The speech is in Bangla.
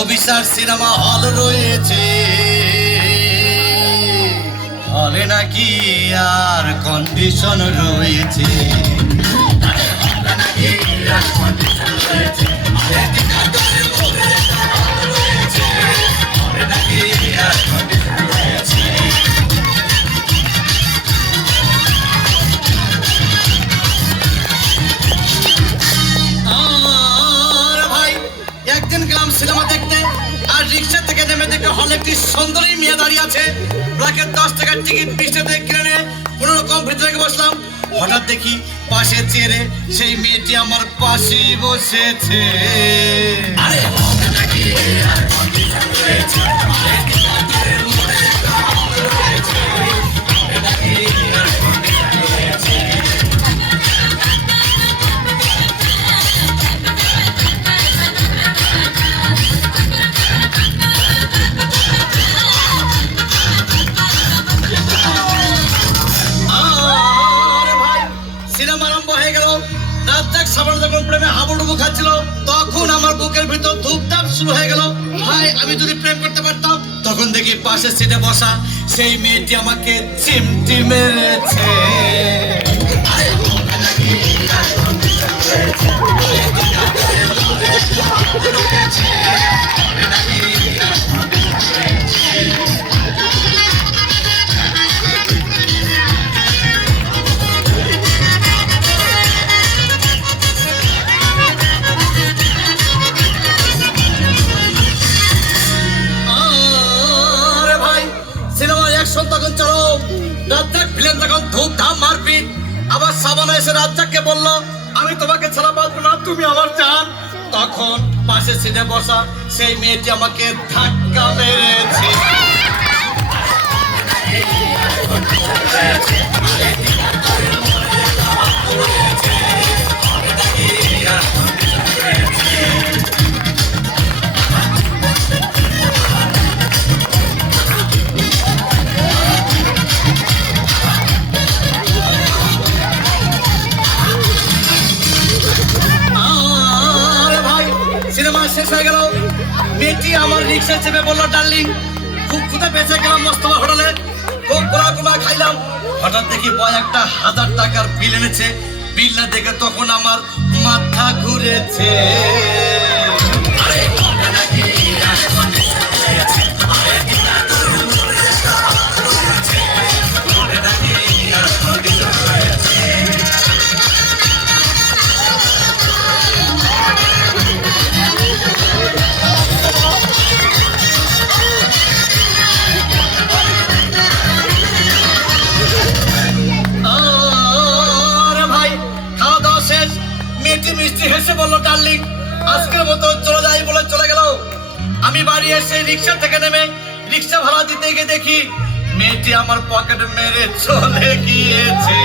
অবিচার সিনেমা হল রয়েছে, হলে নাকি আর কন্ডিশন রয়েছে। একদিন গেলাম সিনেমা দেখতে, আর রিক্সা থেকে নেমে দেখে হলে একটি সুন্দরী মেয়ে দাঁড়িয়ে আছে। ব্ল্যাকের 10 টাকার টিকিট 20 টাকা কিনে নিয়ে কোনো রকম ভিতরে বসলাম। হঠাৎ দেখি পাশে চেয়ারে সেই মেয়েটি আমার পাশেই বসেছে। তখন আমার বুকের ভিতর ধূপধাপ শুরু হয়ে গেল। হাই, আমি যদি প্রেম করতে পারতাম। তখন দেখি পাশের সিটে বসা সেই মেয়েটি আমাকে চিমটি মেরেছে। তখন চলো রাজ্জাক ভিলেন, তখন ধূপধাম মারপিট। আবার সাবানা এসে রাজ্জাককে বলল, আমি তোমাকে ছাড়া বাঁচবো না, তুমি আমার জান। তখন পাশে সিটে বসা সেই মেয়েটি আমাকে ধাক্কা মেরেছে। শেষ হয়ে গেল। মেয়েটি আমার রিক্সা চেপে বললো, ডার্লিং খুব ক্ষুধা পেয়েছে, গেলাম মোস্তফা হোটেলে, খুব পোড়া খাইলাম। হঠাৎ দেখি বয় একটা 1000 টাকার বিল এনেছে। বিল না দেখে তখন আমার মাথা ঘুরেছে। মিষ্টি হেসে বললো, ডার্লিং আজকের মতো চলে যাই বলে চলে গেল। আমি বাড়ি এসে রিক্সা থেকে নেমে রিক্সা ভাড়া দিতে গিয়ে দেখি মেয়েটি আমার পকেট মেরে চলে গিয়েছে।